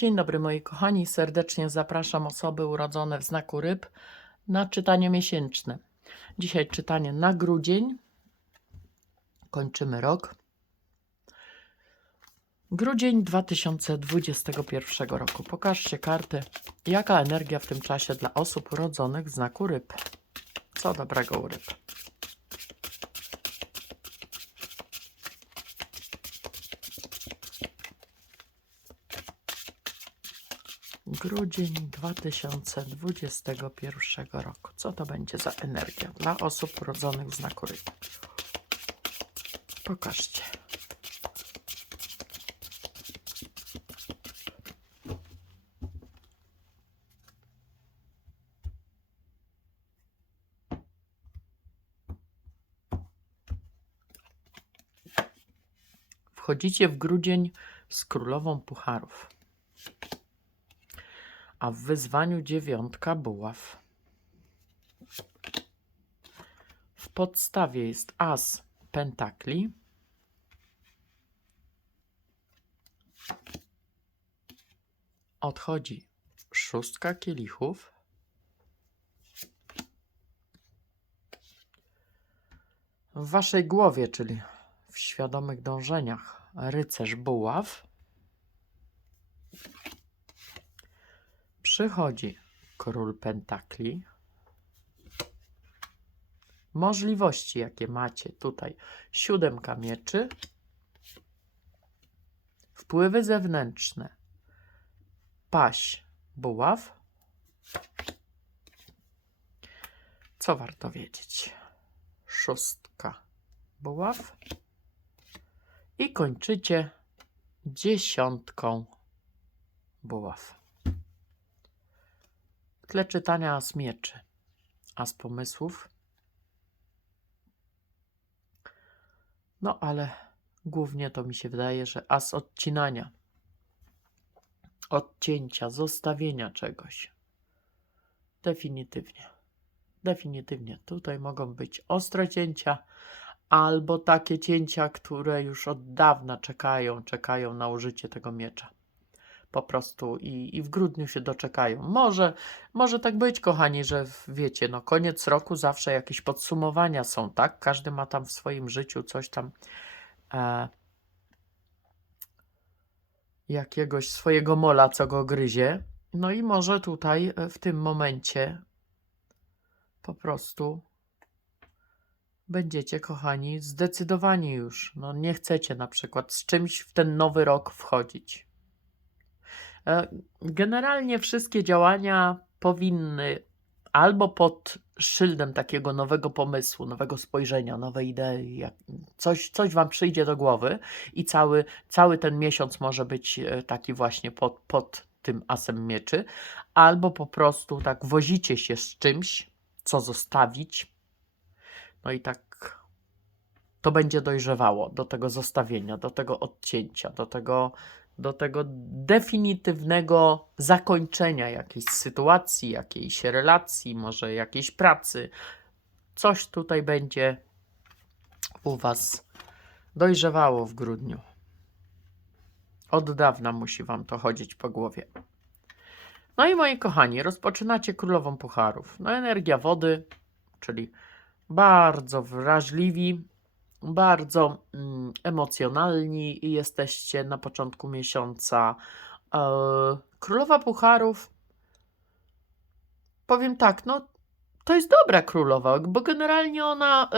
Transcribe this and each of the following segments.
Dzień dobry moi kochani, serdecznie zapraszam osoby urodzone w znaku ryb na czytanie miesięczne. Dzisiaj czytanie na grudzień. Kończymy rok. Grudzień 2021 roku. Pokażcie karty, jaka energia w tym czasie dla osób urodzonych w znaku ryb. Co dobrego u ryb. Grudzień 2021 roku. Co to będzie za energia dla osób urodzonych w znaku ryb? Pokażcie. Wchodzicie w grudzień z królową pucharów a w wyzwaniu dziewiątka buław. W podstawie jest as pentakli. Odchodzi szóstka kielichów. W waszej głowie, czyli w świadomych dążeniach, rycerz buław. Przychodzi król pentakli. Możliwości, jakie macie tutaj. Siódemka mieczy. Wpływy zewnętrzne. Paś buław. Co warto wiedzieć? Szóstka buław. I kończycie dziesiątką buław tle czytania as mieczy, as pomysłów. No ale głównie to mi się wydaje, że as odcinania, odcięcia, zostawienia czegoś. Definitywnie. Definitywnie. Tutaj mogą być ostre cięcia, albo takie cięcia, które już od dawna czekają, czekają na użycie tego miecza po prostu i, i w grudniu się doczekają. Może, może tak być, kochani, że wiecie, no koniec roku zawsze jakieś podsumowania są, tak? Każdy ma tam w swoim życiu coś tam e, jakiegoś swojego mola, co go gryzie. No i może tutaj e, w tym momencie po prostu będziecie, kochani, zdecydowani już. No nie chcecie na przykład z czymś w ten nowy rok wchodzić. E, Generalnie wszystkie działania powinny albo pod szyldem takiego nowego pomysłu, nowego spojrzenia, nowej idei, coś, coś wam przyjdzie do głowy i cały, cały ten miesiąc może być e, taki właśnie pod, pod tym asem mieczy, albo po prostu tak wozicie się z czymś, co zostawić, no i tak to będzie dojrzewało do tego zostawienia, do tego odcięcia, do tego, do tego definitywnego zakończenia jakiejś sytuacji, jakiejś relacji, może jakiejś pracy. Coś tutaj będzie u Was dojrzewało w grudniu. Od dawna musi Wam to chodzić po głowie. No i moi kochani, rozpoczynacie królową pucharów. No energia wody, czyli bardzo wrażliwi, bardzo mm, emocjonalni jesteście na początku miesiąca. E, Królowa Pucharów, powiem tak, no to jest dobra królowa, bo generalnie ona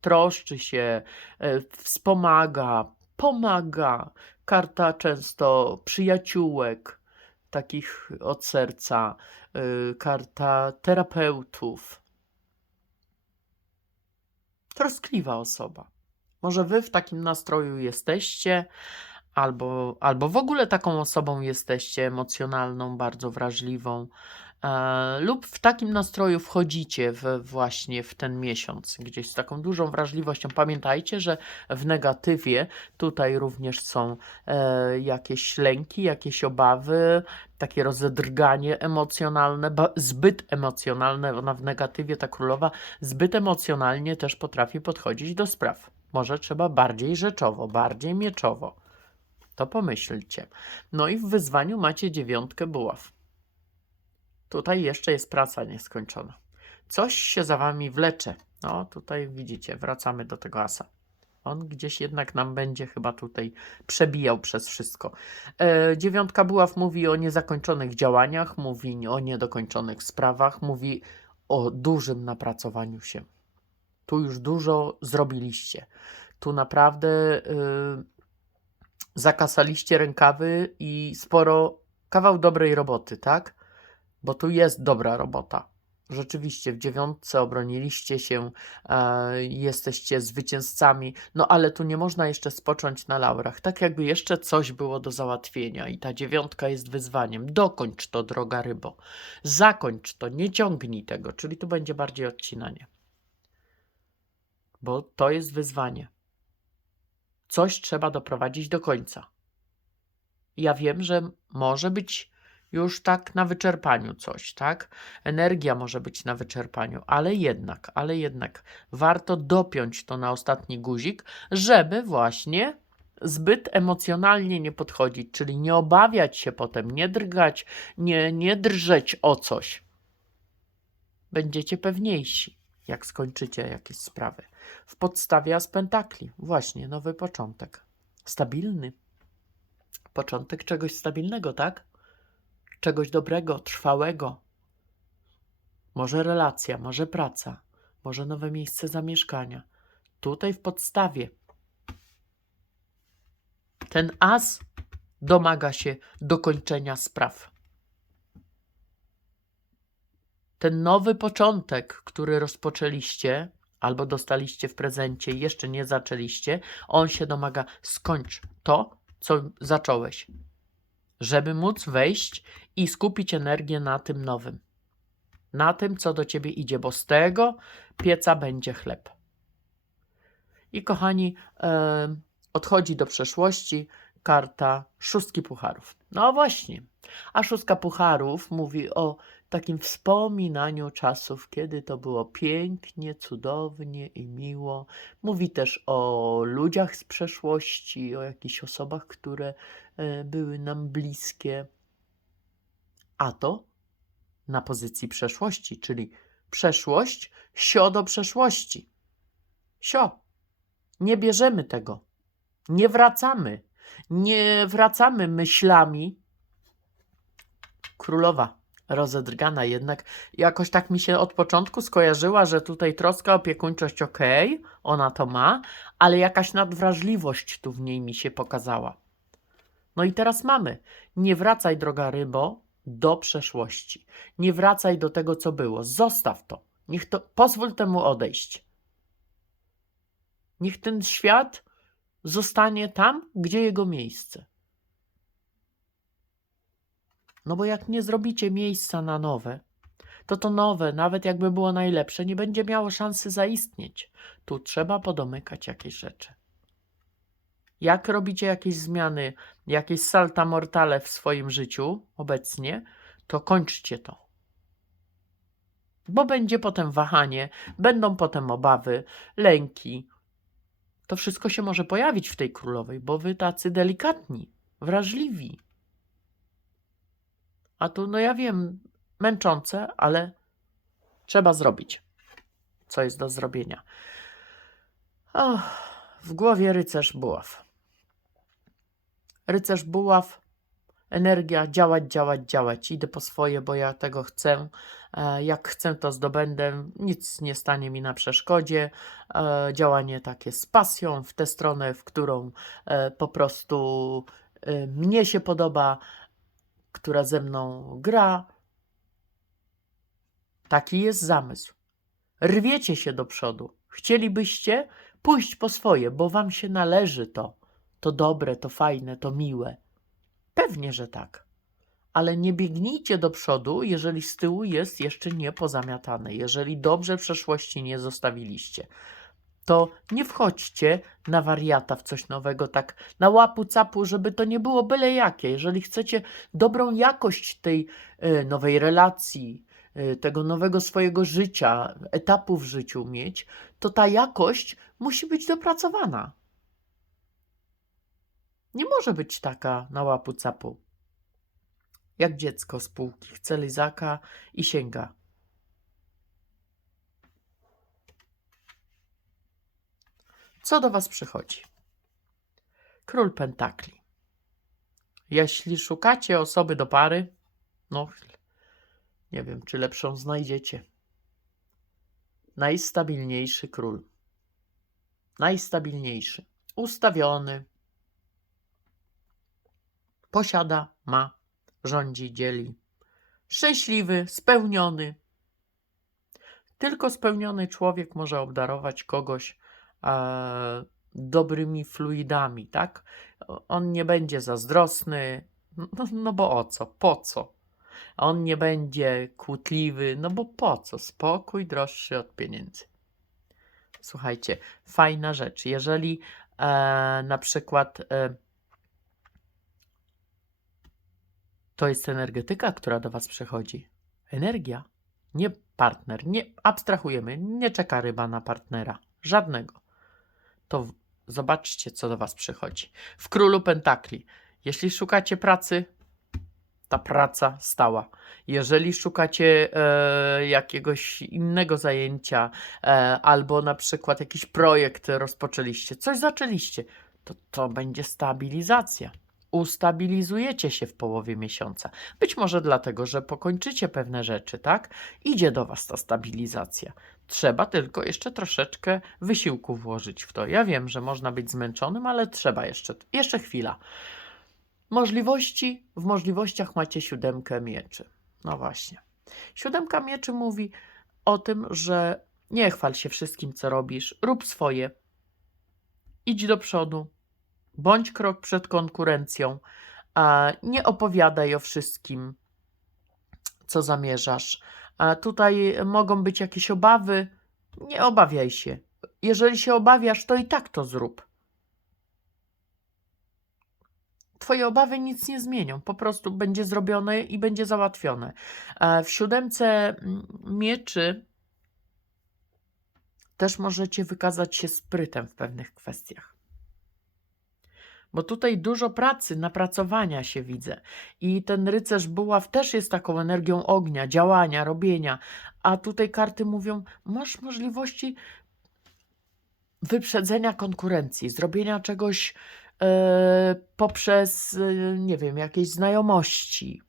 troszczy się, e, wspomaga, pomaga. Karta często przyjaciółek, takich od serca, e, karta terapeutów troskliwa osoba. Może wy w takim nastroju jesteście, albo, albo w ogóle taką osobą jesteście, emocjonalną, bardzo wrażliwą, lub w takim nastroju wchodzicie w, właśnie w ten miesiąc, gdzieś z taką dużą wrażliwością. Pamiętajcie, że w negatywie tutaj również są e, jakieś lęki, jakieś obawy, takie rozedrganie emocjonalne, zbyt emocjonalne. Ona w negatywie, ta królowa, zbyt emocjonalnie też potrafi podchodzić do spraw. Może trzeba bardziej rzeczowo, bardziej mieczowo. To pomyślcie. No i w wyzwaniu macie dziewiątkę buław. Tutaj jeszcze jest praca nieskończona. Coś się za wami wlecze. No, tutaj widzicie, wracamy do tego asa. On gdzieś jednak nam będzie chyba tutaj przebijał przez wszystko. E, dziewiątka buław mówi o niezakończonych działaniach, mówi o niedokończonych sprawach, mówi o dużym napracowaniu się. Tu już dużo zrobiliście. Tu naprawdę y, zakasaliście rękawy i sporo, kawał dobrej roboty, tak? Bo tu jest dobra robota. Rzeczywiście w dziewiątce obroniliście się, e, jesteście zwycięzcami, no ale tu nie można jeszcze spocząć na laurach. Tak jakby jeszcze coś było do załatwienia i ta dziewiątka jest wyzwaniem. Dokończ to, droga rybo. Zakończ to, nie ciągnij tego, czyli tu będzie bardziej odcinanie. Bo to jest wyzwanie. Coś trzeba doprowadzić do końca. Ja wiem, że może być już tak na wyczerpaniu coś, tak? Energia może być na wyczerpaniu, ale jednak, ale jednak warto dopiąć to na ostatni guzik, żeby właśnie zbyt emocjonalnie nie podchodzić, czyli nie obawiać się potem, nie drgać, nie, nie drżeć o coś. Będziecie pewniejsi, jak skończycie jakieś sprawy. W podstawie as pentakli, właśnie nowy początek. Stabilny. Początek czegoś stabilnego, tak? Czegoś dobrego, trwałego. Może relacja, może praca, może nowe miejsce zamieszkania. Tutaj w podstawie. Ten as domaga się dokończenia spraw. Ten nowy początek, który rozpoczęliście, albo dostaliście w prezencie i jeszcze nie zaczęliście, on się domaga skończ to, co zacząłeś żeby móc wejść i skupić energię na tym nowym. Na tym, co do ciebie idzie, bo z tego pieca będzie chleb. I kochani, e, odchodzi do przeszłości karta szóstki pucharów. No właśnie, a szóstka pucharów mówi o takim wspominaniu czasów, kiedy to było pięknie, cudownie i miło. Mówi też o ludziach z przeszłości, o jakichś osobach, które e, były nam bliskie. A to na pozycji przeszłości, czyli przeszłość, sio do przeszłości. Sio. Nie bierzemy tego. Nie wracamy. Nie wracamy myślami. Królowa rozedrgana jednak. Jakoś tak mi się od początku skojarzyła, że tutaj troska, opiekuńczość ok, ona to ma, ale jakaś nadwrażliwość tu w niej mi się pokazała. No i teraz mamy. Nie wracaj, droga rybo, do przeszłości. Nie wracaj do tego, co było. Zostaw to. Niech to pozwól temu odejść. Niech ten świat zostanie tam, gdzie jego miejsce. No bo jak nie zrobicie miejsca na nowe, to to nowe, nawet jakby było najlepsze, nie będzie miało szansy zaistnieć. Tu trzeba podomykać jakieś rzeczy. Jak robicie jakieś zmiany, jakieś salta mortale w swoim życiu obecnie, to kończcie to. Bo będzie potem wahanie, będą potem obawy, lęki. To wszystko się może pojawić w tej królowej, bo wy tacy delikatni, wrażliwi. A tu, no ja wiem, męczące, ale trzeba zrobić, co jest do zrobienia. Och, w głowie rycerz buław. Rycerz buław, energia, działać, działać, działać. Idę po swoje, bo ja tego chcę. E, jak chcę, to zdobędę. Nic nie stanie mi na przeszkodzie. E, działanie takie z pasją, w tę stronę, w którą e, po prostu mnie się podoba, która ze mną gra. Taki jest zamysł. Rwiecie się do przodu. Chcielibyście pójść po swoje, bo wam się należy to. To dobre, to fajne, to miłe. Pewnie, że tak. Ale nie biegnijcie do przodu, jeżeli z tyłu jest jeszcze niepozamiatane, jeżeli dobrze przeszłości nie zostawiliście to nie wchodźcie na wariata w coś nowego, tak na łapu capu, żeby to nie było byle jakie. Jeżeli chcecie dobrą jakość tej y, nowej relacji, y, tego nowego swojego życia, etapu w życiu mieć, to ta jakość musi być dopracowana. Nie może być taka na łapu capu. Jak dziecko z półki chce lizaka i sięga. Co do Was przychodzi? Król Pentakli. Jeśli szukacie osoby do pary, no nie wiem, czy lepszą znajdziecie. Najstabilniejszy król. Najstabilniejszy. Ustawiony. Posiada, ma, rządzi, dzieli. Szczęśliwy, spełniony. Tylko spełniony człowiek może obdarować kogoś e, dobrymi fluidami, tak? On nie będzie zazdrosny, no, no bo o co? Po co? On nie będzie kłótliwy, no bo po co? Spokój droższy od pieniędzy. Słuchajcie, fajna rzecz. Jeżeli e, na przykład e, to jest energetyka, która do Was przychodzi, energia, nie partner, nie abstrahujemy, nie czeka ryba na partnera, żadnego. To zobaczcie, co do Was przychodzi. W Królu Pentakli, jeśli szukacie pracy, ta praca stała. Jeżeli szukacie e, jakiegoś innego zajęcia, e, albo na przykład jakiś projekt rozpoczęliście, coś zaczęliście, to to będzie stabilizacja. Ustabilizujecie się w połowie miesiąca. Być może dlatego, że pokończycie pewne rzeczy, tak? Idzie do Was ta stabilizacja. Trzeba tylko jeszcze troszeczkę wysiłku włożyć w to. Ja wiem, że można być zmęczonym, ale trzeba jeszcze, jeszcze chwila. Możliwości, w możliwościach macie siódemkę mieczy. No właśnie. Siódemka mieczy mówi o tym, że nie chwal się wszystkim, co robisz, rób swoje. Idź do przodu, bądź krok przed konkurencją, nie opowiadaj o wszystkim, co zamierzasz. Tutaj mogą być jakieś obawy, nie obawiaj się. Jeżeli się obawiasz, to i tak to zrób. Twoje obawy nic nie zmienią, po prostu będzie zrobione i będzie załatwione. W siódemce mm, mieczy też możecie wykazać się sprytem w pewnych kwestiach. Bo tutaj dużo pracy, napracowania się widzę. I ten rycerz buław też jest taką energią ognia, działania, robienia. A tutaj karty mówią, masz możliwości wyprzedzenia konkurencji, zrobienia czegoś e, poprzez, e, nie wiem, jakieś znajomości.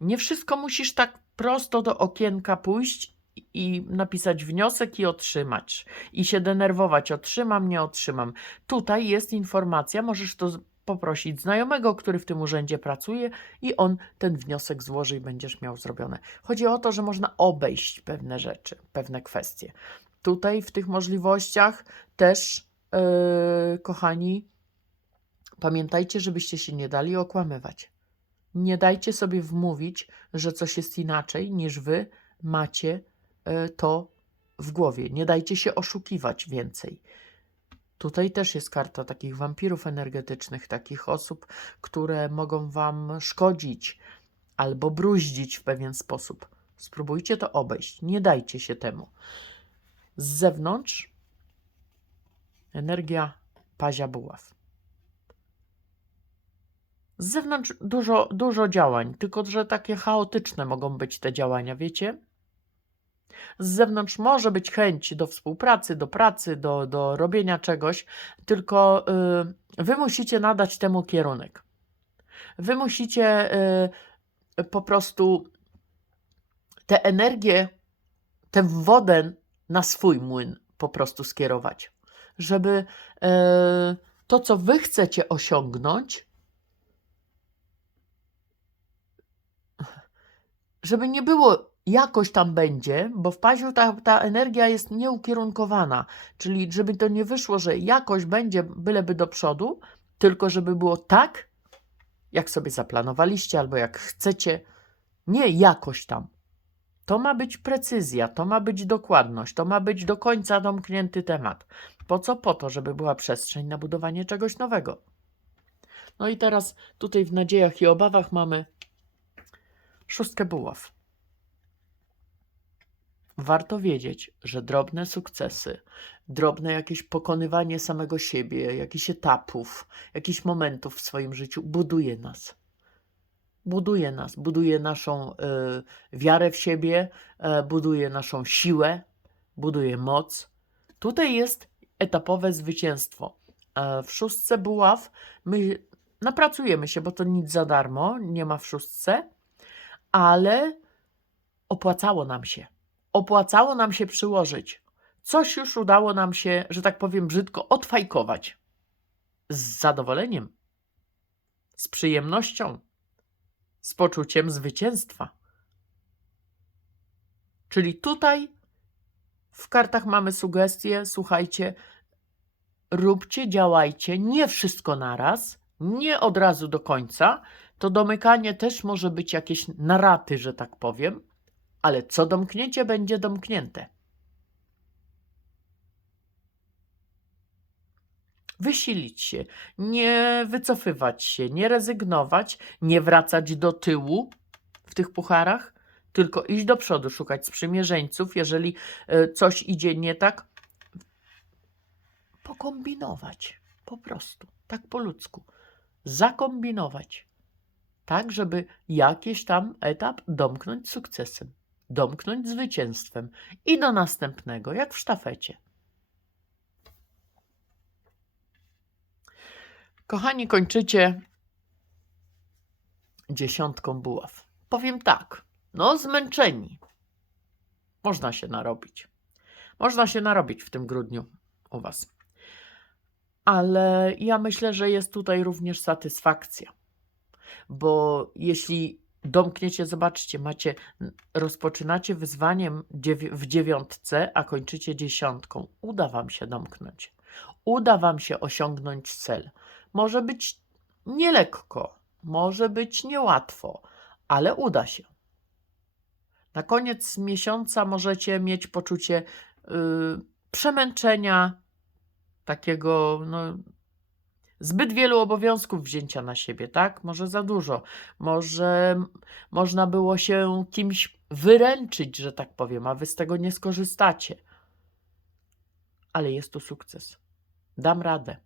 Nie wszystko musisz tak prosto do okienka pójść i napisać wniosek i otrzymać. I się denerwować, otrzymam, nie otrzymam. Tutaj jest informacja, możesz to poprosić znajomego, który w tym urzędzie pracuje i on ten wniosek złoży i będziesz miał zrobione. Chodzi o to, że można obejść pewne rzeczy, pewne kwestie. Tutaj w tych możliwościach też, yy, kochani, pamiętajcie, żebyście się nie dali okłamywać. Nie dajcie sobie wmówić, że coś jest inaczej niż wy macie to w głowie. Nie dajcie się oszukiwać więcej. Tutaj też jest karta takich wampirów energetycznych, takich osób, które mogą wam szkodzić albo bruździć w pewien sposób. Spróbujcie to obejść. Nie dajcie się temu. Z zewnątrz energia pazia buław. Z zewnątrz dużo, dużo działań, tylko że takie chaotyczne mogą być te działania, wiecie? Z zewnątrz może być chęć do współpracy, do pracy, do, do robienia czegoś, tylko y, wy musicie nadać temu kierunek. Wy musicie y, po prostu tę energię, tę wodę na swój młyn po prostu skierować, żeby y, to, co wy chcecie osiągnąć, żeby nie było jakoś tam będzie, bo w paźu ta, ta energia jest nieukierunkowana, czyli żeby to nie wyszło, że jakoś będzie byleby do przodu, tylko żeby było tak, jak sobie zaplanowaliście albo jak chcecie, nie jakoś tam. To ma być precyzja, to ma być dokładność, to ma być do końca domknięty temat. Po co? Po to, żeby była przestrzeń na budowanie czegoś nowego. No i teraz tutaj w nadziejach i obawach mamy szóstkę buław. Warto wiedzieć, że drobne sukcesy, drobne jakieś pokonywanie samego siebie, jakichś etapów, jakichś momentów w swoim życiu buduje nas. Buduje nas, buduje naszą y, wiarę w siebie, e, buduje naszą siłę, buduje moc. Tutaj jest etapowe zwycięstwo. E, w szóstce buław my napracujemy się, bo to nic za darmo, nie ma w szóstce, ale opłacało nam się. Opłacało nam się przyłożyć. Coś już udało nam się, że tak powiem brzydko, odfajkować. Z zadowoleniem, z przyjemnością, z poczuciem zwycięstwa. Czyli tutaj w kartach mamy sugestie, słuchajcie, róbcie, działajcie, nie wszystko naraz, nie od razu do końca. To domykanie też może być jakieś naraty, że tak powiem, ale co domknięcie, będzie domknięte. Wysilić się, nie wycofywać się, nie rezygnować, nie wracać do tyłu w tych pucharach, tylko iść do przodu, szukać sprzymierzeńców. Jeżeli e, coś idzie nie tak, pokombinować po prostu, tak po ludzku. Zakombinować, tak żeby jakiś tam etap domknąć sukcesem, domknąć zwycięstwem i do następnego, jak w sztafecie. Kochani, kończycie dziesiątką buław. Powiem tak, no zmęczeni. Można się narobić. Można się narobić w tym grudniu u Was. Ale ja myślę, że jest tutaj również satysfakcja. Bo jeśli domkniecie, zobaczcie, macie, rozpoczynacie wyzwaniem w dziewiątce, a kończycie dziesiątką. Uda Wam się domknąć. Uda Wam się osiągnąć cel. Może być nielekko, może być niełatwo, ale uda się. Na koniec miesiąca możecie mieć poczucie yy, przemęczenia, takiego no, zbyt wielu obowiązków wzięcia na siebie, tak? Może za dużo. Może można było się kimś wyręczyć, że tak powiem, a wy z tego nie skorzystacie. Ale jest to sukces. Dam radę.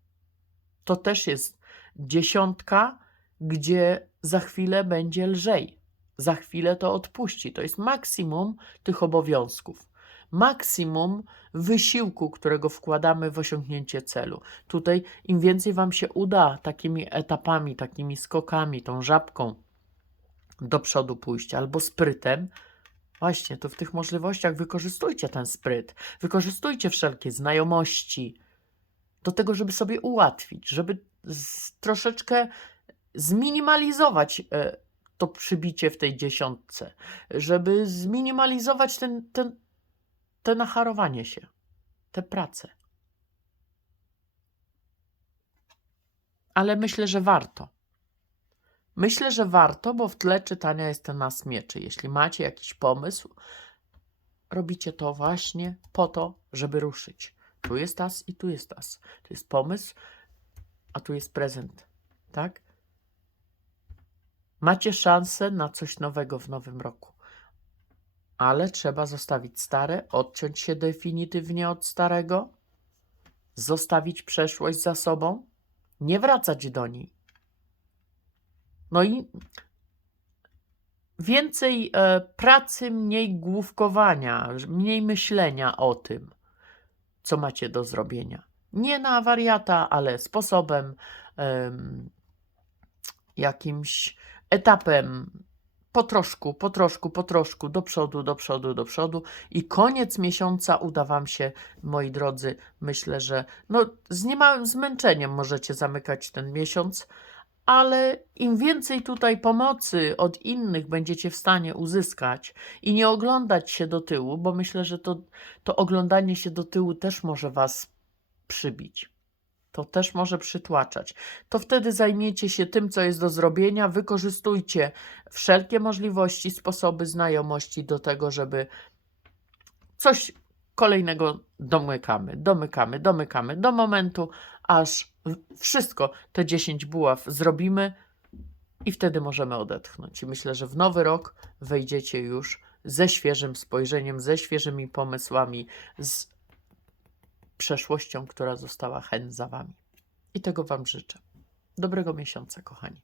To też jest dziesiątka, gdzie za chwilę będzie lżej. Za chwilę to odpuści. To jest maksimum tych obowiązków. Maksimum wysiłku, którego wkładamy w osiągnięcie celu. Tutaj im więcej Wam się uda takimi etapami, takimi skokami, tą żabką do przodu pójść, albo sprytem, właśnie to w tych możliwościach wykorzystujcie ten spryt, wykorzystujcie wszelkie znajomości do tego, żeby sobie ułatwić, żeby troszeczkę zminimalizować e, to przybicie w tej dziesiątce, żeby zminimalizować ten, ten, te nacharowanie się, te prace. Ale myślę, że warto. Myślę, że warto, bo w tle czytania jest ten nas mieczy. Jeśli macie jakiś pomysł, robicie to właśnie po to, żeby ruszyć. Tu jest tas i tu jest tas. To jest pomysł, a tu jest prezent. Tak? Macie szansę na coś nowego w nowym roku. Ale trzeba zostawić stare, odciąć się definitywnie od starego, zostawić przeszłość za sobą, nie wracać do niej. No i więcej e, pracy, mniej główkowania, mniej myślenia o tym, co macie do zrobienia. Nie na wariata, ale sposobem, em, jakimś etapem, po troszku, po troszku, po troszku, do przodu, do przodu, do przodu. I koniec miesiąca uda Wam się, moi drodzy. Myślę, że no, z niemałym zmęczeniem możecie zamykać ten miesiąc, ale im więcej tutaj pomocy od innych będziecie w stanie uzyskać i nie oglądać się do tyłu, bo myślę, że to, to oglądanie się do tyłu też może Was przybić. To też może przytłaczać. To wtedy zajmiecie się tym, co jest do zrobienia, wykorzystujcie wszelkie możliwości, sposoby, znajomości do tego, żeby coś kolejnego domykamy, domykamy, domykamy do momentu, aż wszystko te 10 buław zrobimy i wtedy możemy odetchnąć. I myślę, że w nowy rok wejdziecie już ze świeżym spojrzeniem, ze świeżymi pomysłami, z przeszłością, która została hen za Wami. I tego Wam życzę. Dobrego miesiąca, kochani.